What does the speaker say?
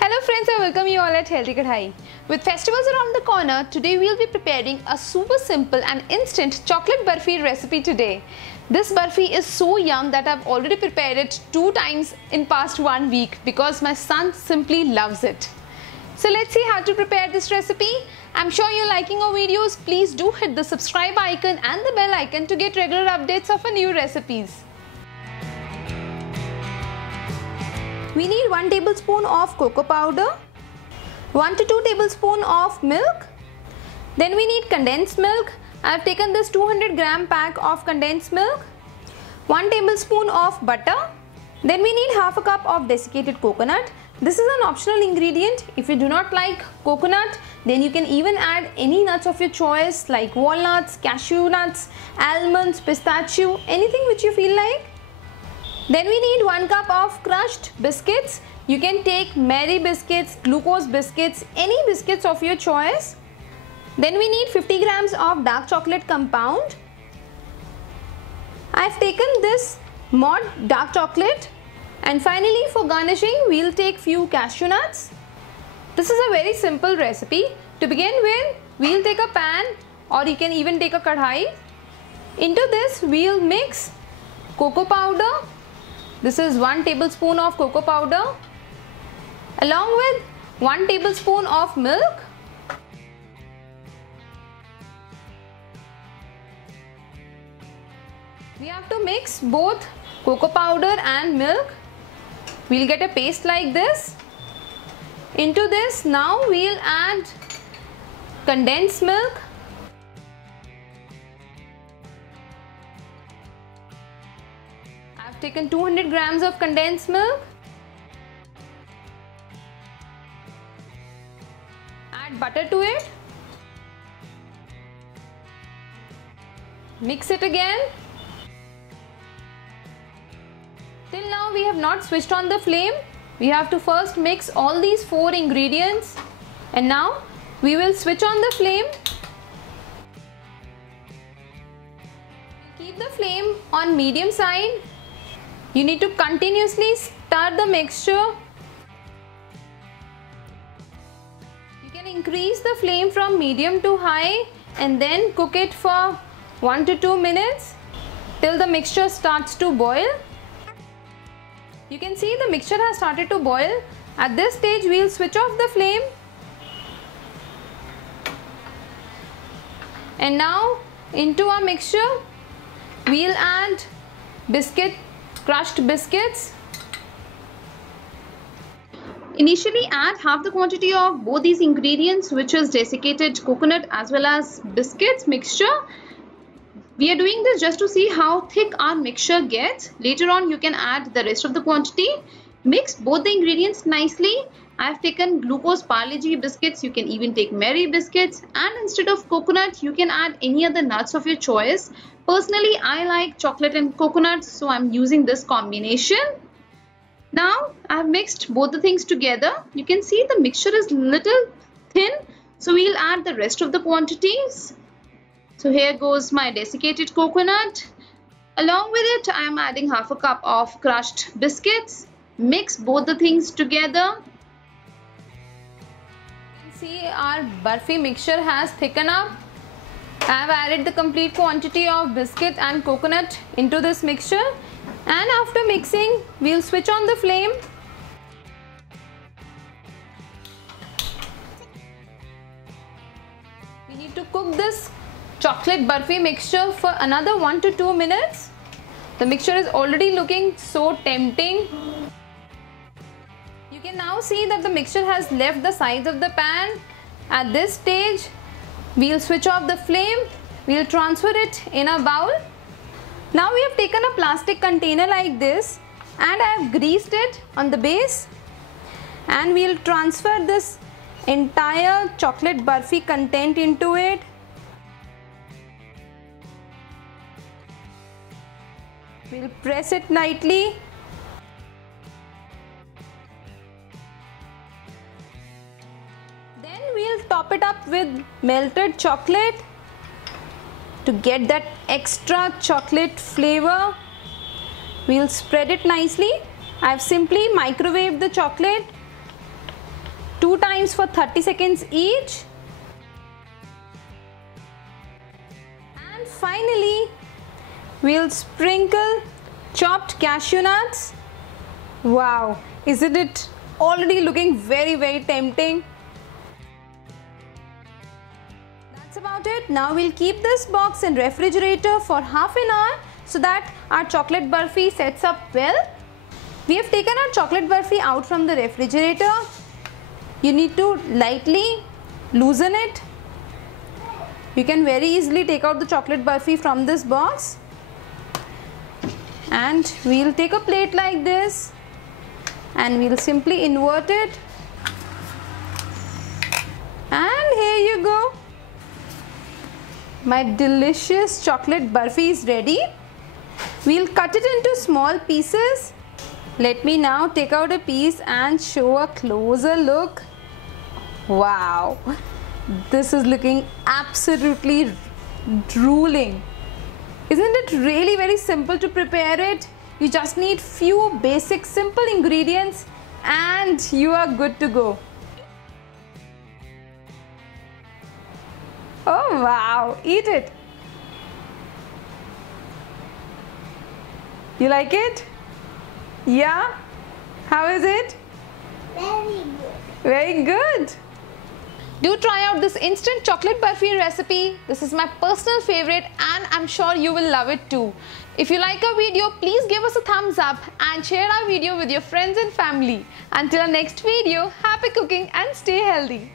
Hello friends, I welcome you all at Healthy Kadhai. With festivals around the corner, today we will be preparing a super simple and instant chocolate barfi recipe today. This barfi is so yum that I've already prepared it 2 times in past 1 week because my son simply loves it. So let's see how to prepare this recipe. I'm sure you're liking our videos. Please do hit the subscribe icon and the bell icon to get regular updates of our new recipes. We need 1 tablespoon of cocoa powder, 1 to 2 tablespoons of milk. Then we need condensed milk. I have taken this 200 gram pack of condensed milk, 1 tablespoon of butter. Then we need half a cup of desiccated coconut. This is an optional ingredient. If you do not like coconut, then you can even add any nuts of your choice like walnuts, cashew nuts, almonds, pistachio, anything which you feel like. Then we need 1 cup of crushed biscuits. You can take Mary biscuits, glucose biscuits, any biscuits of your choice. Then we need 50 grams of dark chocolate compound. I have taken this mod dark chocolate. And finally, for garnishing, we will take few cashew nuts. This is a very simple recipe. To begin with, we will take a pan or you can even take a kadhai. Into this, we will mix cocoa powder. This is 1 tablespoon of cocoa powder along with 1 tablespoon of milk. We have to mix both cocoa powder and milk. We'll get a paste like this. Into this now we'll add condensed milk. I've taken 200 grams of condensed milk. Add butter to it. Mix it again. Till now we have not switched on the flame. We have to first mix all these 4 ingredients. And now we will switch on the flame. Keep the flame on medium side. You need to continuously stir the mixture. You can increase the flame from medium to high and then cook it for 1 to 2 minutes till the mixture starts to boil. You can see the mixture has started to boil. At this stage, we will switch off the flame. And now into our mixture, we will add crushed biscuits. Initially add half the quantity of both these ingredients, which is desiccated coconut as well as biscuits mixture. We are doing this just to see how thick our mixture gets. Later on you can add the rest of the quantity. Mix both the ingredients nicely. I have taken glucose Parle-G biscuits. You can even take Mary biscuits, and instead of coconut you can add any other nuts of your choice. Personally, I like chocolate and coconut, so I'm using this combination. Now I have mixed both the things together. You can see the mixture is little thin, so we'll add the rest of the quantities. So here goes my desiccated coconut. Along with it, I am adding half a cup of crushed biscuits. Mix both the things together. You can see our barfi mixture has thickened up. I have added the complete quantity of biscuit and coconut into this mixture. And after mixing, we will switch on the flame. We need to cook this chocolate barfi mixture for another 1 to 2 minutes. The mixture is already looking so tempting. You can now see that the mixture has left the sides of the pan. At this stage, we will switch off the flame. We will transfer it in a bowl. Now we have taken a plastic container like this and I have greased it on the base. And we will transfer this entire chocolate barfi content into it. We'll press it lightly. Then we'll top it up with melted chocolate to get that extra chocolate flavor. We'll spread it nicely. I've simply microwaved the chocolate 2 times for 30 seconds each. And finally, we'll sprinkle chopped cashew nuts. Wow, isn't it already looking very tempting? That's about it. Now we'll keep this box in refrigerator for half an hour so that our chocolate burfi sets up well. We have taken our chocolate burfi out from the refrigerator. You need to lightly loosen it. You can very easily take out the chocolate burfi from this box. And we'll take a plate like this and we'll simply invert it. And here you go. My delicious chocolate burfi is ready. We'll cut it into small pieces. Let me now take out a piece and show a closer look. Wow, this is looking absolutely drooling. Isn't it really very simple to prepare it? You just need few basic simple ingredients and you are good to go. Oh wow, eat it. You like it? Yeah? How is it? Very good. Very good. Do try out this instant chocolate burfi recipe. This is my personal favorite and I'm sure you will love it too. If you like our video, please give us a thumbs up and share our video with your friends and family. Until our next video, happy cooking and stay healthy.